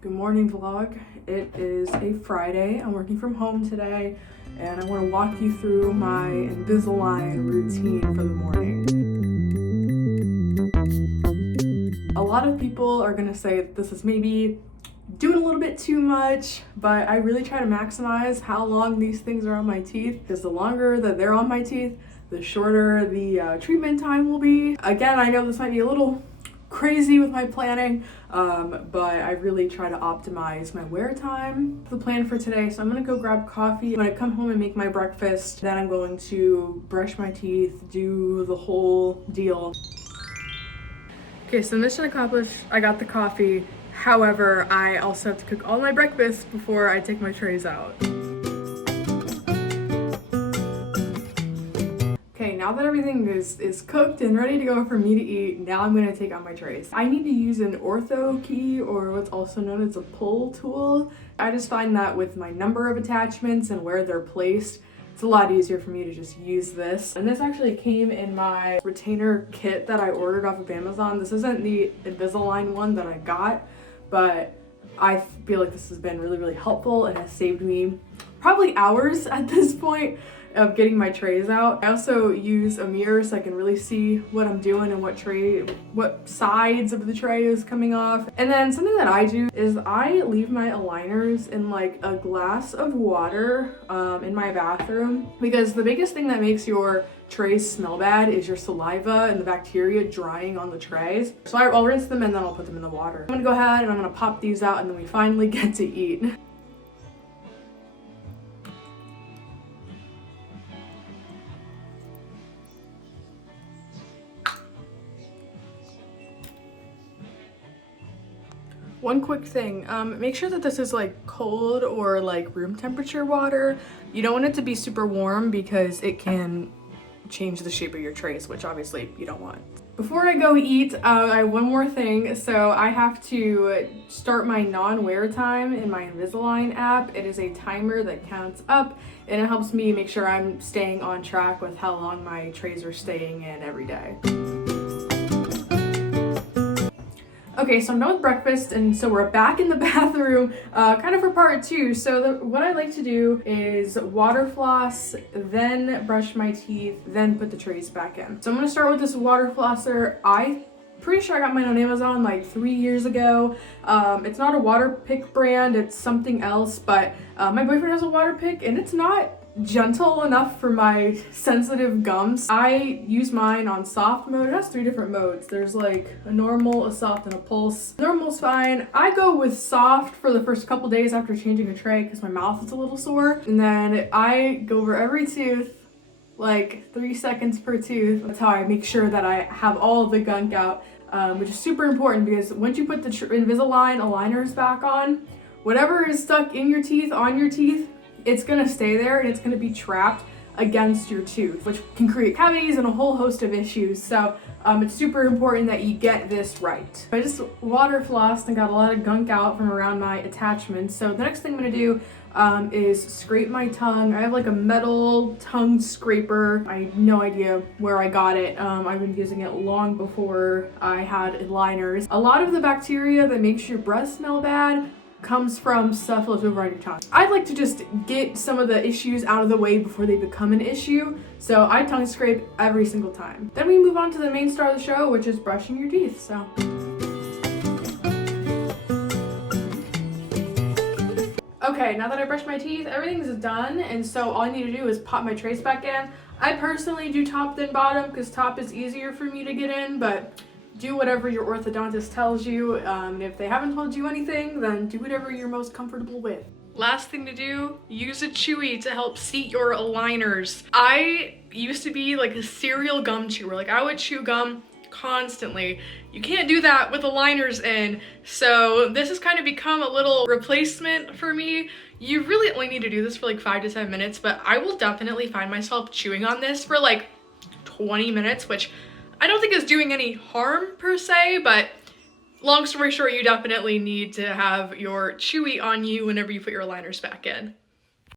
Good morning vlog. It is a Friday. I'm working from home today and I want to walk you through my Invisalign routine for the morning. A lot of people are going to say that this is maybe doing a little bit too much, but I really try to maximize how long these things are on my teeth, because the longer that they're on my teeth, the shorter the treatment time will be. Again, I know this might be a little crazy with my planning, but I really try to optimize my wear time. The plan for today, so I'm gonna go grab coffee. When I come home and make my breakfast, then I'm going to brush my teeth, do the whole deal. Okay, so mission accomplished. I got the coffee. However, I also have to cook all my breakfast before I take my trays out. Okay, now that everything is cooked and ready to go for me to eat, now I'm gonna take out my trays. I need to use an ortho key, or what's also known as a pull tool. I just find that with my number of attachments and where they're placed, it's a lot easier for me to just use this. And this actually came in my retainer kit that I ordered off of Amazon. This isn't the Invisalign one that I got, but I feel like this has been really, really helpful and has saved me probably hours at this point of getting my trays out. I also use a mirror so I can really see what I'm doing and what sides of the tray is coming off. And then something that I do is I leave my aligners in like a glass of water in my bathroom, because the biggest thing that makes your trays smell bad is your saliva and the bacteria drying on the trays. So I'll rinse them and then I'll put them in the water. I'm gonna go ahead and I'm gonna pop these out and then we finally get to eat. One quick thing, make sure that this is like cold or like room temperature water. You don't want it to be super warm because it can change the shape of your trays, which obviously you don't want. Before I go eat, I have one more thing. So I have to start my non-wear time in my Invisalign app. It is a timer that counts up and it helps me make sure I'm staying on track with how long my trays are staying in every day. Okay, so I'm done with breakfast, and so we're back in the bathroom, kind of for part two. So what I like to do is water floss, then brush my teeth, then put the trays back in. So I'm gonna start with this water flosser. I'm pretty sure I got mine on Amazon like 3 years ago. It's not a Waterpik brand, it's something else, but my boyfriend has a Waterpik and it's not gentle enough for my sensitive gums. I use mine on soft mode. It has 3 different modes. There's like a normal, a soft, and a pulse. Normal's fine. I go with soft for the first couple days after changing a tray because my mouth is a little sore. And then I go over every tooth, like 3 seconds per tooth. That's how I make sure that I have all of the gunk out, which is super important because once you put the Invisalign aligners back on, whatever is stuck in your teeth, on your teeth, it's gonna stay there and it's gonna be trapped against your tooth, which can create cavities and a whole host of issues. So it's super important that you get this right. I just water flossed and got a lot of gunk out from around my attachments. So the next thing I'm gonna do is scrape my tongue. I have like a metal tongue scraper. I have no idea where I got it. I've been using it long before I had aligners. A lot of the bacteria that makes your breath smell bad comes from stuff left over on your tongue. I'd like to just get some of the issues out of the way before they become an issue, so I tongue scrape every single time. Then we move on to the main star of the show, which is brushing your teeth. So okay, now that I brushed my teeth, everything's done, and so all I need to do is pop my trays back in. I personally do top then bottom because top is easier for me to get in, but do whatever your orthodontist tells you. If they haven't told you anything, then do whatever you're most comfortable with. Last thing to do, use a chewy to help seat your aligners. I used to be like a serial gum chewer. Like I would chew gum constantly. You can't do that with aligners in. So this has kind of become a little replacement for me. You really only need to do this for like 5 to 10 minutes, but I will definitely find myself chewing on this for like 20 minutes, which I don't think it's doing any harm per se, but long story short, you definitely need to have your chewy on you whenever you put your aligners back in.